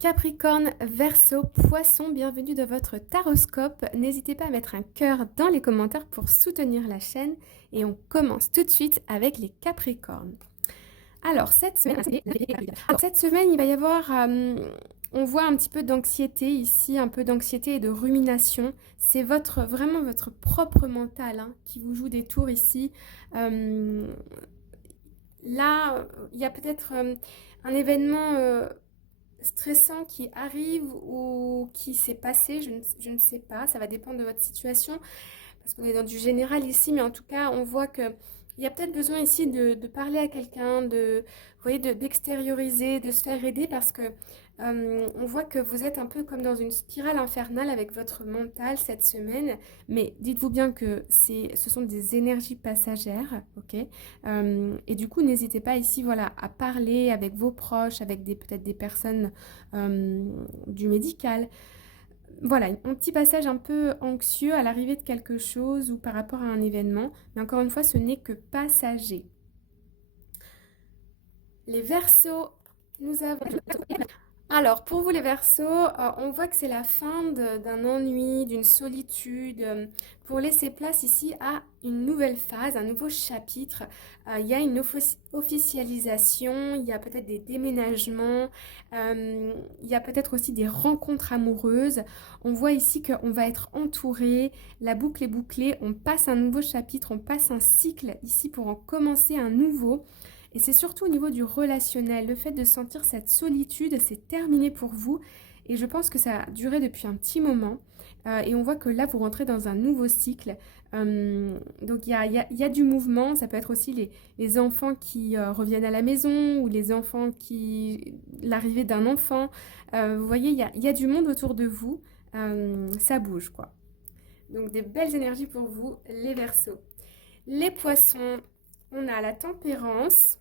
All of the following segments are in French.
Capricorne, Verseau, Poisson, bienvenue dans votre taroscope. N'hésitez pas à mettre un cœur dans les commentaires pour soutenir la chaîne et on commence tout de suite avec les Capricornes. Alors cette semaine, il va y avoir, on voit un petit peu d'anxiété ici, un peu d'anxiété et de rumination. C'est vraiment votre propre mental qui vous joue des tours ici. Là, il y a peut-être un événement stressant qui arrive ou qui s'est passé, je ne sais pas, ça va dépendre de votre situation, parce qu'on est dans du général ici, mais en tout cas, on voit que il y a peut-être besoin ici de parler à quelqu'un, vous voyez, d'extérioriser, de se faire aider, parce que on voit que vous êtes un peu comme dans une spirale infernale avec votre mental cette semaine, mais dites-vous bien que ce sont des énergies passagères, ok? Et du coup, n'hésitez pas ici, voilà, à parler avec vos proches, avec peut-être des personnes du médical. Voilà, un petit passage un peu anxieux à l'arrivée de quelque chose ou par rapport à un événement, mais encore une fois, ce n'est que passager. Les Verseaux, nous avons... Alors, pour vous les Verseaux, on voit que c'est la fin d'un ennui, d'une solitude, pour laisser place ici à une nouvelle phase, un nouveau chapitre. Il y a une officialisation, il y a peut-être des déménagements, il y a peut-être aussi des rencontres amoureuses. On voit ici qu'on va être entouré, la boucle est bouclée, on passe un nouveau chapitre, on passe un cycle ici pour en commencer un nouveau. Et c'est surtout au niveau du relationnel, le fait de sentir cette solitude, c'est terminé pour vous. Et je pense que ça a duré depuis un petit moment. Et on voit que là, vous rentrez dans un nouveau cycle. Donc il y a du mouvement. Ça peut être aussi les enfants qui reviennent à la maison ou les enfants l'arrivée d'un enfant. Vous voyez, il y a du monde autour de vous. Ça bouge, quoi. Donc des belles énergies pour vous, les Verseaux. Les Poissons, on a la tempérance.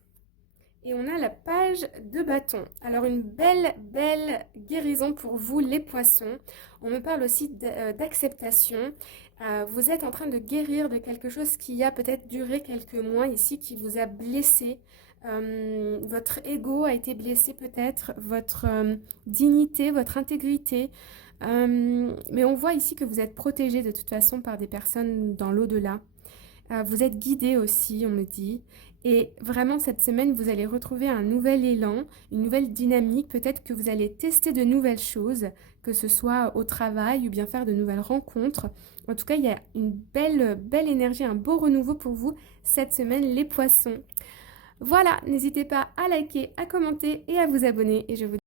Et on a la page de bâton. Alors une belle guérison pour vous les poissons. On me parle aussi d'acceptation. Vous êtes en train de guérir de quelque chose qui a peut-être duré quelques mois ici, qui vous a blessé. Votre ego a été blessé, peut-être, votre dignité, votre intégrité. Mais on voit ici que vous êtes protégé de toute façon par des personnes dans l'au-delà. Vous êtes guidé aussi, on me dit. Et vraiment, cette semaine, vous allez retrouver un nouvel élan, une nouvelle dynamique. Peut-être que vous allez tester de nouvelles choses, que ce soit au travail ou bien faire de nouvelles rencontres. En tout cas, il y a une belle énergie, un beau renouveau pour vous cette semaine, les poissons. Voilà, n'hésitez pas à liker, à commenter et à vous abonner. Et je vous